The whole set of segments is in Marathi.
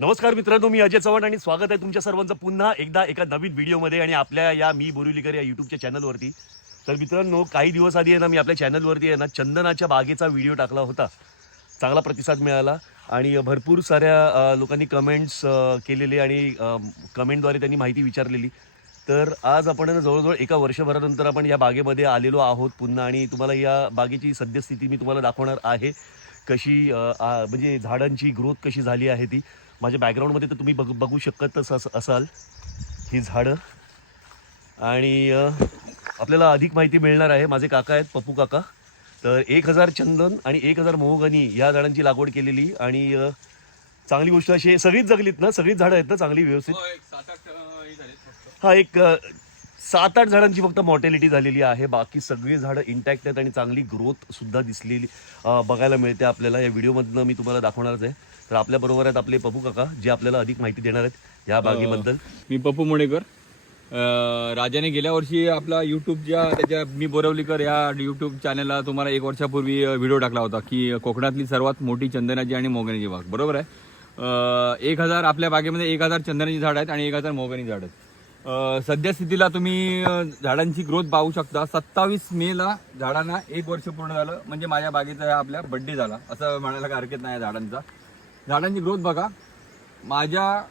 नमस्कार मित्रांनो मी अजय चव्हाण आणि स्वागत आहे तुमच्या सर्वांचं पुन्हा एकदा एका नवीन व्हिडिओमध्ये आणि आपल्या या मी बोरिवलीकर या युट्यूबच्या चॅनलवरती. तर मित्रांनो काही दिवस आधी आहे ना मी आपल्या चॅनलवरती आहे ना चंदनाच्या बागेचा व्हिडिओ टाकला होता. चांगला प्रतिसाद मिळाला आणि भरपूर साऱ्या लोकांनी कमेंट्स केलेले आणि कमेंटद्वारे त्यांनी माहिती विचारलेली. तर आज आपण जवळजवळ एका वर्षभरानंतर आपण या बागेमध्ये आलेलो आहोत पुन्हा आणि तुम्हाला या बागेची सद्यस्थिती मी तुम्हाला दाखवणार आहे. कशी म्हणजे झाडांची ग्रोथ कशी झाली आहे ती. माझ्या बॅकग्राऊंडमध्ये तर तुम्ही बघ बघू शकतच अस असाल ही झाडं. आणि आपल्याला अधिक माहिती मिळणार आहे. माझे काका आहेत पप्पू काका. तर एक हजार चंदन आणि एक हजार मोहगनी या झाडांची लागवड केलेली. आणि चांगली गोष्ट अशी सगळीच जगलीत ना सगळीच झाडं आहेत ना चांगली व्यवस्थित. हा एक अ, सात आठ झाडांची फक्त मॉर्टॅलिटी झालेली आहे. बाकी सगळी झाडं इंटॅक्ट आहेत आणि चांगली ग्रोथ सुद्धा दिसलेली बघायला मिळते आपल्याला. या व्हिडिओमधनं मी तुम्हाला दाखवणारच आहे. तर आपल्या बरोबर आहेत आपले पप्पू काका जे आपल्याला अधिक माहिती देणार आहेत या बागेबद्दल. मी पप्पू मुणेकर. राजाने गेल्या वर्षी आपला युट्यूबच्या त्याच्या मी बोरवलीकर या युट्यूब चॅनलला तुम्हाला एक वर्षापूर्वी व्हिडिओ टाकला होता की कोकणातली सर्वात मोठी चंदनाची आणि मोगऱ्याची बाग. बरोबर आहे? एक हजार आपल्या बागेमध्ये एक हजार चंदनाची झाड आहेत आणि एक हजार मोगऱ्याची झाड आहेत. अं, सद्यस्थितीला तुम्ही झाडांची ग्रोथ पाहू शकता. सत्तावीस मेला झाडांना एक वर्ष पूर्ण झालं. म्हणजे माझ्या बागेचा आपल्या बड्डे झाला. असं म्हणायला हरकत नाही झाडांचा. झाडांची ग्रोथ बघा. माझ्या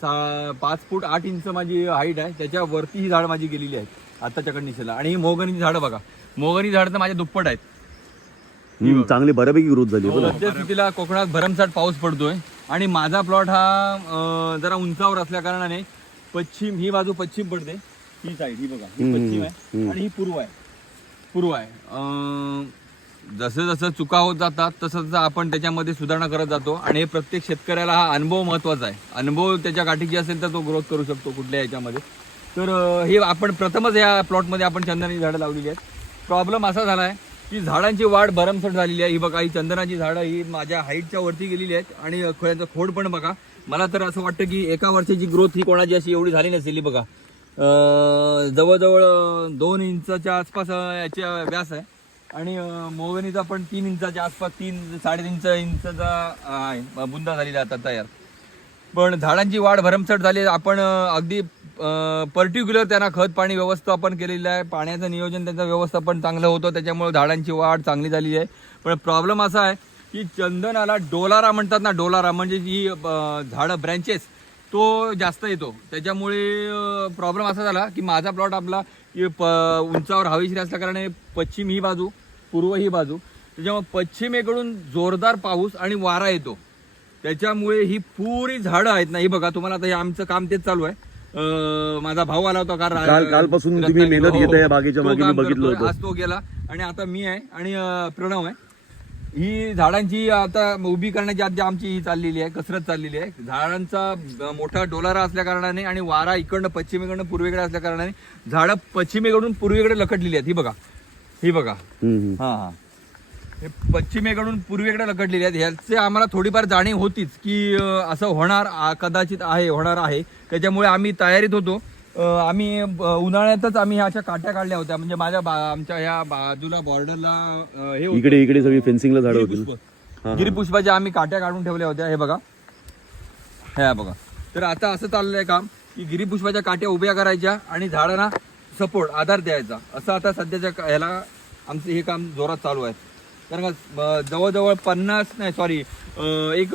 सा पाच फूट आठ इंच माझी हाईट आहे. त्याच्यावरती ही झाड माझी गेलेली आहेत आताच्या कंडिशनला आणि ही मोगनीची झाडं बघा. मोगनी झाडं तर माझ्या दुप्पट आहेत. चांगली बऱ्यापैकी ग्रोथ झाली स्थितीला कोकणात भरमसाठ पाऊस पडतोय. आणि माझा प्लॉट हा अं, जरा उंचावर असल्या कारणाने पश्चिम ही बाजू पश्चिम पडते. ही साईड ही बघा. ही पश्चिम आहे आणि ही पूर्व आहे. पूर्व आहे. अं, जसं जसं चुका होत जातात तसं तसं आपण त्याच्यामध्ये सुधारणा करत जातो. आणि हे प्रत्येक शेतकऱ्याला हा अनुभव महत्त्वाचा आहे. अनुभव त्याच्या गाठीची असेल तर तो ग्रोथ करू शकतो कुठल्या याच्यामध्ये. तर हे आपण प्रथमच या प्लॉटमध्ये आपण चंदनाची झाडं लावलेली आहेत. प्रॉब्लेम असा झाला आहे की झाडांची वाढ भरमसट झालेली आहे. ही बघा ही चंदनाची झाडं ही माझ्या हाईटच्या वरती गेलेली आहेत. आणि खोळ्यांचं खोड पण बघा. मला तर असं वाटतं की एका वर्षाची ग्रोथ ही कोणाची अशी एवढी झाली नसेल ही बघा. जवळजवळ दोन इंचाच्या आसपास याच्या व्यास आहे. आणि मोगनीचा पण तीन इंचाच्या आसपास तीन साडेतीनच इंचाचा आहे. बुंदा झालेला आता तयार. पण झाडांची वाढ भरमसाठ झाली. आपण अगदी पर्टिक्युलर त्यांना खत पाणी व्यवस्थापन केलेलं आहे. पाण्याचं नियोजन त्यांचं व्यवस्थापन चांगलं होतं. त्याच्यामुळे झाडांची वाढ चांगली झालेली आहे. पण प्रॉब्लेम असा आहे की चंदनाला डोलारा म्हणतात ना डोलारा म्हणजे जी झाडं ब्रँचेस तो जास्त येतो. त्याच्यामुळे प्रॉब्लेम असा झाला की माझा प्लॉट आपला प उंचावर हवेशीर असल्याकारणे पश्चिम ही बाजू पूर्व ही बाजू त्याच्यामुळे पश्चिमेकडून जोरदार पाऊस आणि वारा येतो त्याच्यामुळे ही पुरी झाडं आहेत ना ही बघा तुम्हाला आता हे आमचं काम तेच चालू आहे माझा भाऊ आला होता काल काल- कालपासून तुम्ही मेहनत हो, हो. घेताय या बागेच्या मागे, मी बघितलं. होतं. आज तो गेला आणि आता मी आहे आणि प्रणव आहे ही झाडांची आता उभी करण्याची आधी आमची ही चाललेली आहे कसरत चाललेली आहे झाडांचा मोठा डोलारा असल्या कारणाने आणि वारा इकडनं पश्चिमेकडनं पूर्वेकडे असल्या कारणाने झाडं पश्चिमेकडून पूर्वेकडे लकडलेली आहेत ही बघा ही बघा. हा हा. हे पश्चिमेकडून पूर्वेकडे लकडलेले आहेत. ह्याचे आम्हाला थोडीफार जाणीव होतीच की अं, असं होणार आ- कदाचित आहे होणार आहे. त्याच्यामुळे आम्ही तयारीत होतो. अं, आम्ही अं, उन्हाळ्यातच आम्ही ह्या अशा काट्या काढल्या होत्या. म्हणजे माझ्या बा- आमच्या ह्या बाजूला बॉर्डरला हे होतं. इकडे इकडे सगळी फेन्सिंगला झाडं होती गिरीपुष्प. गिरीपुष्पाच्या आम्ही काट्या काढून ठेवल्या होत्या. हे बघा. हे बघा. तर आता असं चाललंय काम की गिरीपुष्पाच्या काट्या उभ्या करायच्या आणि झाडांना सपोर्ट आधार द्यायचा. असं आता सध्याच्या का- ह्याला आमचं हे काम जोरात चालू आहे कारण का जवळजवळ पन्नास नाही सॉरी एक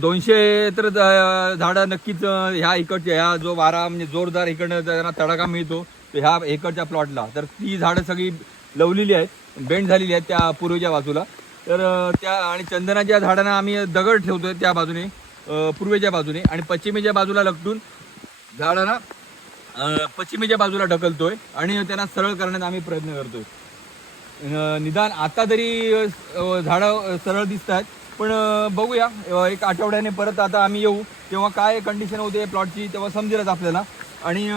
दोनशे तर झाडं नक्कीच ह्या इकडच्या ह्या जो वारा म्हणजे जोरदार इकडनं त्यांना तडाखा मिळतो तर ह्या इकडच्या प्लॉटला तर ती झाडं सगळी लवलेली आहेत बेंड झालेली आहेत त्या पूर्वेच्या बाजूला. तर त्या आणि चंदनाच्या झाडांना आम्ही दगड ठेवतोय त्या बाजूने पूर्वेच्या बाजूने आणि पश्चिमेच्या बाजूला लपटून झाडांना पश्चिमेच्या बाजूला ढकलतोय आणि त्यांना सरळ करण्याचा आम्ही प्रयत्न करतोय. निदान आता तरी झाडं सरळ दिसत आहेत पण बघूया. एक आठवड्याने परत आता आम्ही येऊ. तेव्हा काय कंडिशन होते प्लॉटची तेव्हा समजेलच आपल्याला. आणि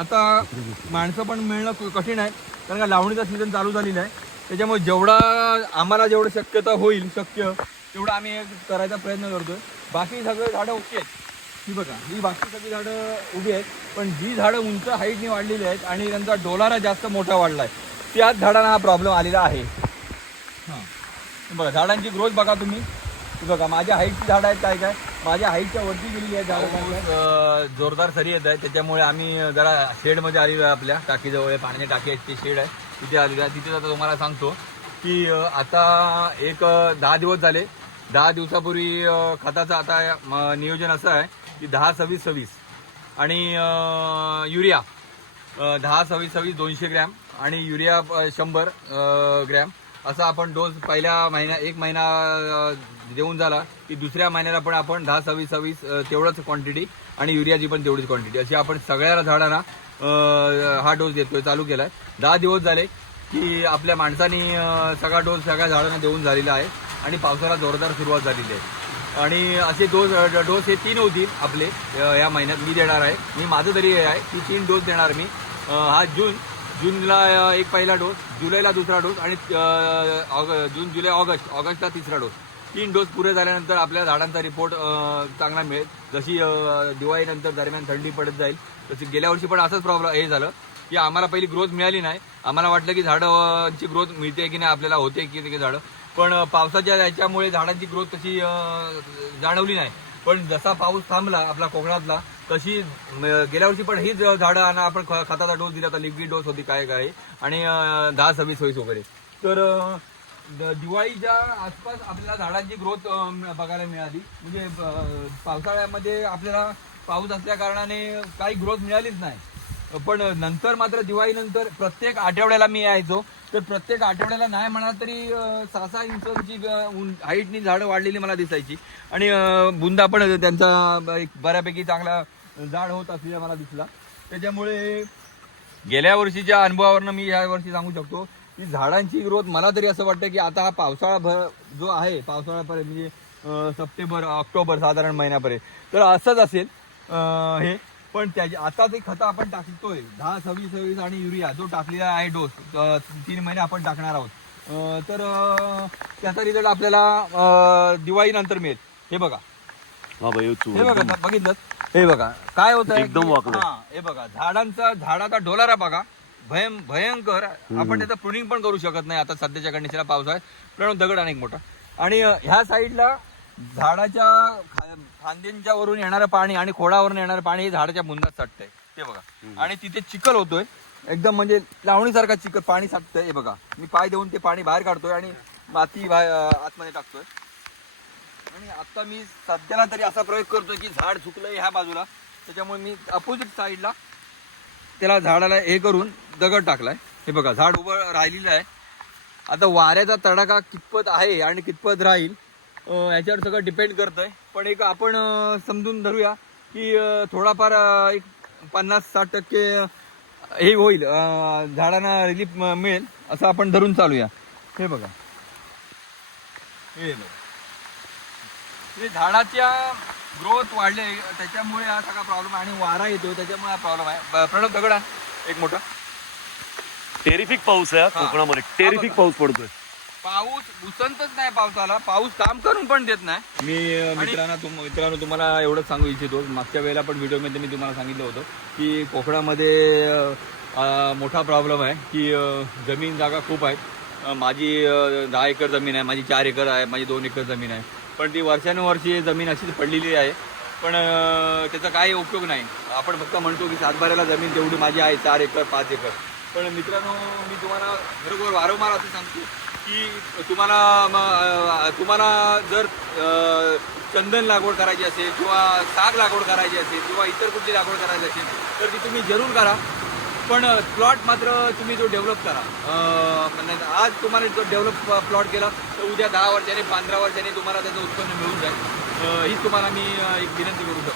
आता माणसं पण मिळणं कठीण आहे. कारण का लावणीचा सीझन चालू झालेला आहे. त्याच्यामुळे जेवढा आम्हाला जेवढं शक्यता होईल शक्य तेवढं आम्ही करायचा प्रयत्न करतोय. बाकी सगळे झाडं ओके आहेत. ही बघा ही बाकी सगळी झाडं उभी आहेत पण जी झाडं उंच हाईटने वाढलेली आहेत आणि त्यांचा डोलारा जास्त मोठा वाढला आहे त्याच झाडांना हा प्रॉब्लेम आलेला आहे. हां. बघा झाडांची ग्रोथ बघा तुम्ही. बघा माझ्या हाईटची झाडं आहेत काय काय? माझ्या हाईटच्या वरती गेलेली आहेत झाडं जोरदार सरी येत आहे त्याच्यामुळे आम्ही जरा शेडमध्ये आलेलो आहे आपल्या टाकीजवळ आहे, पाण्याची टाकी आहे ती शेड आहे. तिथे आलेलं आहे. तिथे आता तुम्हाला सांगतो की आता एक दहा दिवस झाले. दहा दिवसापूर्वी खताचं आता नियोजन असं आहे ती दहा सव्वीस सव्वीस. आणि युरिया दहा सव्वीस सव्वीस दोनशे ग्रॅम आणि युरिया शंभर ग्रॅम. असा आपण डोस पहिल्या महिन्या एक महिना देऊन झाला की दुसऱ्या महिन्याला पण आपण दहा सव्वीस सव्वीस तेवढंच क्वांटिटी आणि युरियाची पण तेवढीच क्वांटिटी अशी आपण सगळ्या झाडांना हा डोस देतोय चालू केलाय. दहा दिवस झाले की आपल्या माणसांनी सगळा डोस सगळ्या झाडांना देऊन झालेला आहे आणि पावसाला जोरदार सुरुवात झालेली आहे. आणि असे डोस डोस हे तीन होतील आपले या महिन्यात मी देणार आहे. मी माझं तरी हे आहे की तीन डोस देणार मी. हा जून जूनला एक पहिला डोस जुलैला दुसरा डोस आणि ऑग- जून जुलै ऑगस्ट ऑगस्टला तिसरा डोस. तीन डोस पुरे झाल्यानंतर आपल्या झाडांचा रिपोर्ट चांगला मिळेल. जशी दिवाळीनंतर दरम्यान थंडी पडत जाईल तशी गेल्या वर्षी पण असंच प्रॉब्लेम हे झालं की आम्हाला पहिली ग्रोथ मिळाली नाही. आम्हाला वाटलं की झाडांची ग्रोथ मिळते की नाही आपल्याला होते की नाही झाडं. पण पावसाच्या याच्यामुळे झाडांची ग्रोथ तशी जाणवली नाही. पण जसा पाऊस थांबला आपला कोकणातला तशी गेल्या वर्षी पण हीच झाडं आणि आपण ख- खताचा डोस दिला होता लिक्विड डोस होती काय काय. आणि दहा सव्वीस सव्वीस वगैरे. तर द- दिवाळीच्या आसपास आपल्याला झाडांची ग्रोथ बघायला मिळाली. म्हणजे पावसाळ्यामध्ये आपल्याला पाऊस असल्या कारणाने काही ग्रोथ मिळालीच नाही. पण नंतर मात्र दिवाळीनंतर प्रत्येक आठवड्याला मी यायचो. तर प्रत्येक आठवड्याला नाही म्हणा तरी सहा सहा इंचांची हाईटनी झाडं वाढलेली मला दिसायची. आणि बुंदा पण त्यांचा ब- एक बऱ्यापैकी चांगला झाड होत असलेला मला दिसला. त्याच्यामुळे गेल्या वर्षीच्या अनुभवावरनं मी या वर्षी सांगू शकतो की झाडांची ग्रोथ मला तरी असं वाटतं की आता हा पावसाळा भर जो आहे पावसाळ्यापर्यंत म्हणजे सप्टेंबर ऑक्टोबर साधारण महिन्यापर्यंत. तर असंच असेल हे. पण त्याची आता ते खतं आपण टाकतोय. दहा सव्वीस सव्वीस आणि युरिया जो टाकलेला आहे डोस तीन महिने आपण टाकणार आहोत. तर त्याचा रिझल्ट आपल्याला दिवाळीनंतर मिळेल. हे बघा. हा बघा बघितलं हे बघा काय होतं एकदम. हे बघा झाडांचा झाडाचा डोलारा बघा. भयं भयंकर. आपण त्याचं प्रुनिंग पण करू शकत नाही. आता सध्याच्या कंडिशनला पावसाळ्यात प्रणव दगड अनेक मोठा. आणि ह्या साईडला झाडाच्या खा- फांद्यांच्या वरून येणारं पाणी आणि खोडावरून येणारं पाणी हे झाडाच्या बुंदात साठतंय. ते बघा. आणि तिथे चिखल होतोय. एकदम म्हणजे लावणीसारखा चिखल पाणी साठतंय. हे बघा. मी पाय देऊन ते पाणी बाहेर काढतोय आणि माती बाहेर आतमध्ये टाकतोय. आणि आता मी सध्याला तरी असा प्रयोग करतोय की झाड झुकलंय ह्या बाजूला. त्याच्यामुळे मी अपोजिट साईडला त्याला झाडाला हे करून दगड टाकलाय. हे बघा झाड उभं राहिलेलं आहे. आता वाऱ्याचा तडाखा कितपत आहे आणि कितपत राहील अं, याच्यावर सगळं डिपेंड करतंय. पण एक आपण समजून धरूया की थोडाफार एक पन्नास साठ टक्के हे होईल. झाडांना रिलीफ मिळेल असं आपण धरून चालूया. हे बघा. हे बघा. झाडाच्या ग्रोथ वाढले त्याच्यामुळे हा सगळा प्रॉब्लेम आणि वारा येतो त्याच्यामुळे हा प्रॉब्लेम आहे. प्रणव दगड एक मोठा. टेरिफिक पाऊस आहे. कोकणामध्ये. टेरिफिक. पाऊस पडतोय. पाऊस उसंतच नाही पावसाला. पाऊस काम करून पण देत नाही. मी मित्रांना तुम मित्रांनो तुम्हाला एवढंच सांगू इच्छितो. मागच्या वेळेला पण व्हिडिओमध्ये मी तुम्हाला सांगितलं होतं की कोकणामध्ये मोठा प्रॉब्लेम आहे की जमीन जागा खूप आहेत माझी दहा एकर जमीन आहे माझी चार एकर आहे माझी दोन एकर जमीन आहे. पण ती वर्षानुवर्षी जमीन अशीच पडलेली आहे. पण त्याचा काही उपयोग नाही. आपण फक्त म्हणतो की सातबाऱ्याला जमीन तेवढी माझी आहे चार एकर पाच एकर. पण मित्रांनो मी तुम्हाला बरोबर वारंवार असं सांगतो की तुम्हाला तुम्हाला जर चंदन लागवड करायची असेल किंवा साग लागवड करायची असेल किंवा इतर कुठली लागवड करायची असेल तर ती तुम्ही जरूर करा. पण प्लॉट मात्र तुम्ही जो डेव्हलप करा. म्हणजे आज तुम्हाला जो डेव्हलप प्लॉट केला तर उद्या दहा वर्षांनी पंधरा वर्षांनी तुम्हाला त्याचं उत्पन्न मिळून जाईल. हीच तुम्हाला मी एक विनंती करू शकतो.